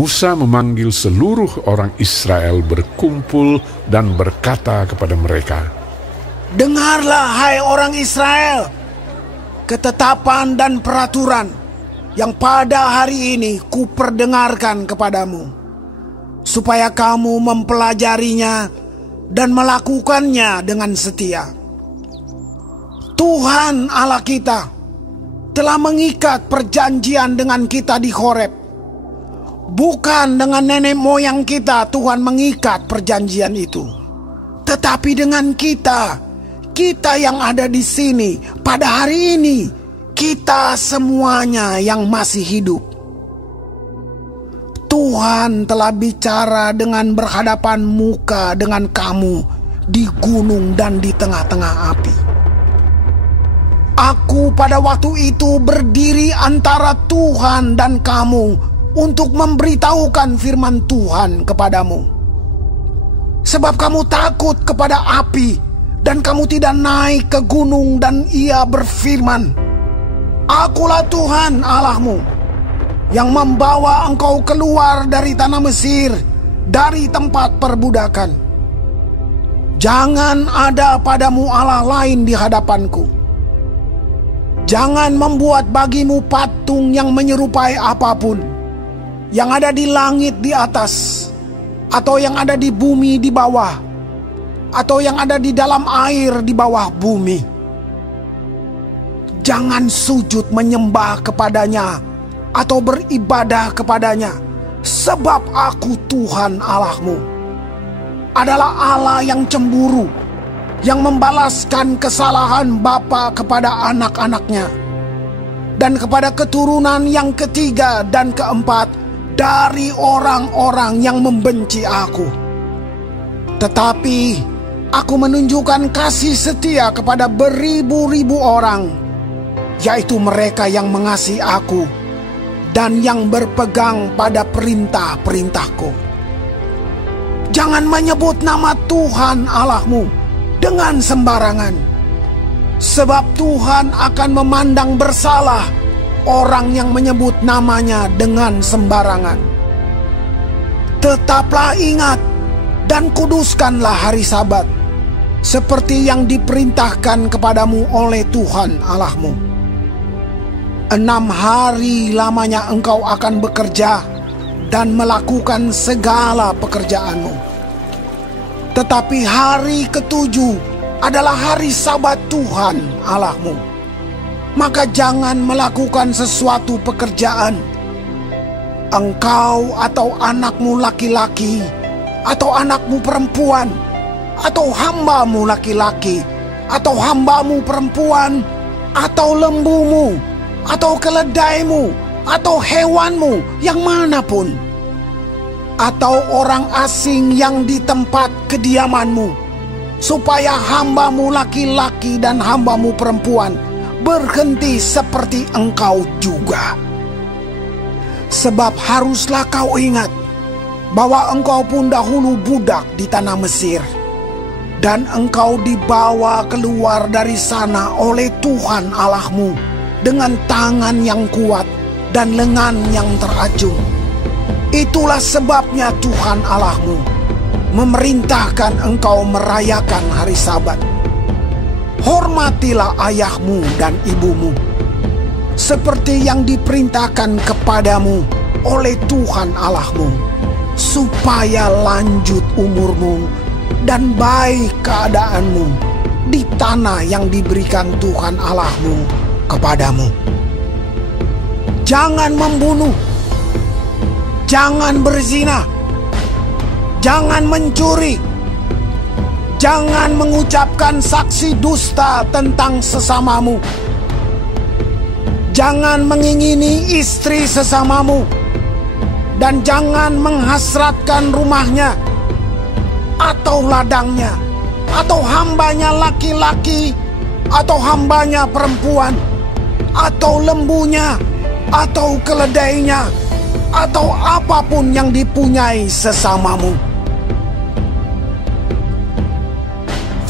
Musa memanggil seluruh orang Israel berkumpul dan berkata kepada mereka, "Dengarlah hai orang Israel, ketetapan dan peraturan yang pada hari ini kuperdengarkan kepadamu, supaya kamu mempelajarinya dan melakukannya dengan setia. Tuhan Allah kita telah mengikat perjanjian dengan kita di Horeb. Bukan dengan nenek moyang kita Tuhan mengikat perjanjian itu, tetapi dengan kita yang ada di sini pada hari ini, kita semuanya yang masih hidup. Tuhan telah bicara dengan berhadapan muka dengan kamu di gunung dan di tengah-tengah api. Aku pada waktu itu berdiri antara Tuhan dan kamu untuk memberitahukan firman Tuhan kepadamu. Sebab kamu takut kepada api dan kamu tidak naik ke gunung, dan ia berfirman, Akulah Tuhan Allahmu yang membawa engkau keluar dari tanah Mesir, dari tempat perbudakan. Jangan ada padamu Allah lain di hadapanku. Jangan membuat bagimu patung yang menyerupai apapun, yang ada di langit di atas, atau yang ada di bumi di bawah, atau yang ada di dalam air di bawah bumi. Jangan sujud menyembah kepadanya atau beribadah kepadanya, sebab aku Tuhan Allahmu adalah Allah yang cemburu, yang membalaskan kesalahan bapa kepada anak-anaknya, dan kepada keturunan yang ketiga dan keempat dari orang-orang yang membenci aku. Tetapi aku menunjukkan kasih setia kepada beribu-ribu orang, yaitu mereka yang mengasihi aku dan yang berpegang pada perintah-perintahku. Jangan menyebut nama Tuhan Allahmu dengan sembarangan, sebab Tuhan akan memandang bersalah orang yang menyebut namanya dengan sembarangan. Tetaplah ingat dan kuduskanlah hari Sabat, seperti yang diperintahkan kepadamu oleh Tuhan Allahmu. 6 hari lamanya engkau akan bekerja dan melakukan segala pekerjaanmu. Tetapi hari ketujuh adalah hari Sabat Tuhan Allahmu. Maka jangan melakukan sesuatu pekerjaan, engkau atau anakmu laki-laki, atau anakmu perempuan, atau hambamu laki-laki, atau hambamu perempuan, atau lembumu, atau keledaimu, atau hewanmu yang manapun, atau orang asing yang di tempat kediamanmu, supaya hambamu laki-laki dan hambamu perempuan berhenti seperti engkau juga. Sebab haruslah kau ingat bahwa engkau pun dahulu budak di tanah Mesir, dan engkau dibawa keluar dari sana oleh Tuhan Allahmu dengan tangan yang kuat dan lengan yang terajung. Itulah sebabnya Tuhan Allahmu memerintahkan engkau merayakan hari Sabat. Hormatilah ayahmu dan ibumu, seperti yang diperintahkan kepadamu oleh Tuhan Allahmu, supaya lanjut umurmu dan baik keadaanmu di tanah yang diberikan Tuhan Allahmu kepadamu. Jangan membunuh, jangan berzina, jangan mencuri, jangan mengucapkan saksi dusta tentang sesamamu, jangan mengingini istri sesamamu, dan jangan menghasratkan rumahnya, atau ladangnya, atau hambanya laki-laki, atau hambanya perempuan, atau lembunya, atau keledainya, atau apapun yang dipunyai sesamamu.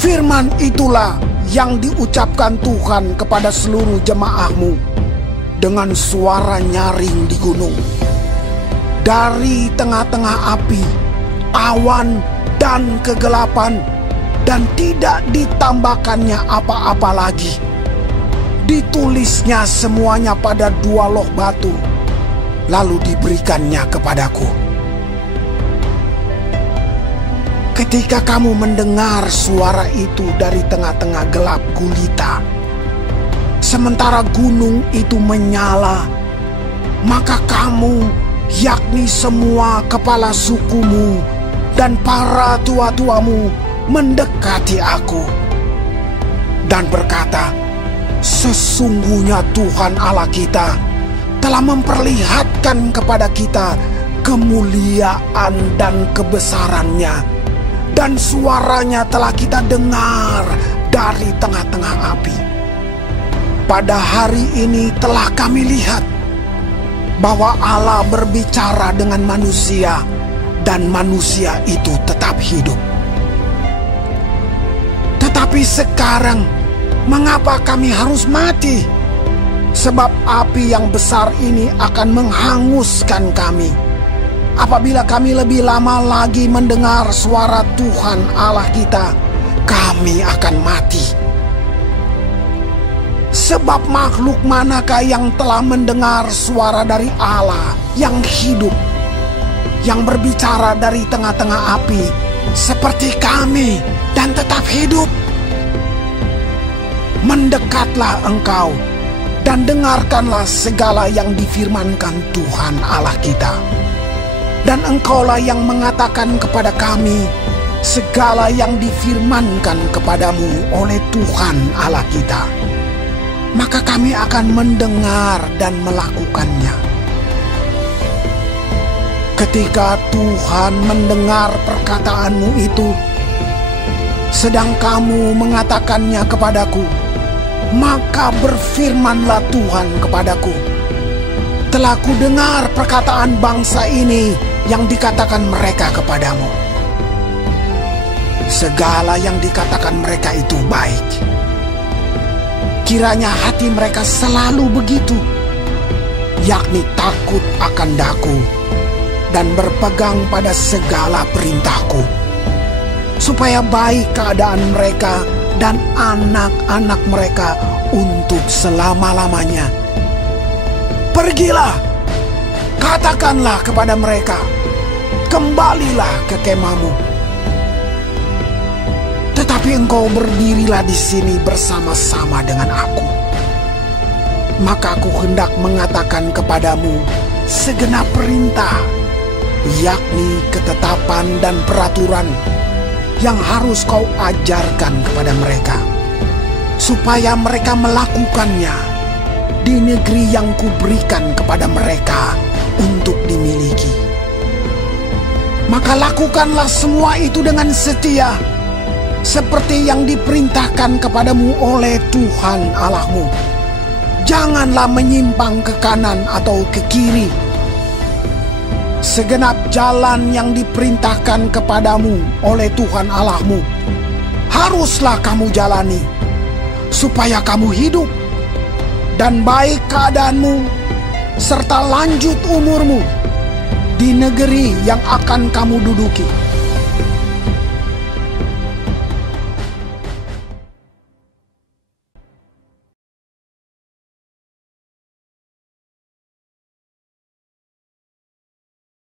Firman itulah yang diucapkan Tuhan kepada seluruh jemaahmu dengan suara nyaring di gunung. dari tengah-tengah api, awan, dan kegelapan, dan tidak ditambahkannya apa-apa lagi. Ditulisnya semuanya pada 2 loh batu, lalu diberikannya kepadaku. Ketika kamu mendengar suara itu dari tengah-tengah gelap gulita, sementara gunung itu menyala, maka kamu, yakni semua kepala sukumu dan para tua-tuamu, mendekati aku dan berkata, sesungguhnya Tuhan Allah kita telah memperlihatkan kepada kita kemuliaan dan kebesarannya, dan suaranya telah kita dengar dari tengah-tengah api. Pada hari ini telah kami lihat bahwa Allah berbicara dengan manusia, dan manusia itu tetap hidup. Tetapi sekarang, mengapa kami harus mati? Sebab api yang besar ini akan menghanguskan kami. Apabila kami lebih lama lagi mendengar suara Tuhan Allah kita, kami akan mati. Sebab makhluk manakah yang telah mendengar suara dari Allah yang hidup, yang berbicara dari tengah-tengah api seperti kami dan tetap hidup? Mendekatlah engkau dan dengarkanlah segala yang difirmankan Tuhan Allah kita. Dan engkaulah yang mengatakan kepada kami segala yang difirmankan kepadamu oleh Tuhan Allah kita. Maka kami akan mendengar dan melakukannya. Ketika Tuhan mendengar perkataanmu itu, sedang kamu mengatakannya kepadaku, maka berfirmanlah Tuhan kepadaku, telah kudengar perkataan bangsa ini yang dikatakan mereka kepadamu. Segala yang dikatakan mereka itu baik. Kiranya hati mereka selalu begitu, yakni takut akan daku dan berpegang pada segala perintahku, supaya baik keadaan mereka dan anak-anak mereka untuk selama-lamanya. Pergilah, katakanlah kepada mereka, kembalilah ke kemahmu. Tetapi engkau berdirilah di sini bersama-sama dengan aku. Maka aku hendak mengatakan kepadamu segenap perintah, yakni ketetapan dan peraturan yang harus kau ajarkan kepada mereka, supaya mereka melakukannya di negeri yang kuberikan kepada mereka untuk dimiliki. Maka lakukanlah semua itu dengan setia, seperti yang diperintahkan kepadamu oleh Tuhan Allahmu. Janganlah menyimpang ke kanan atau ke kiri. Segenap jalan yang diperintahkan kepadamu oleh Tuhan Allahmu haruslah kamu jalani, supaya kamu hidup dan baik keadaanmu serta lanjut umurmu di negeri yang akan kamu duduki.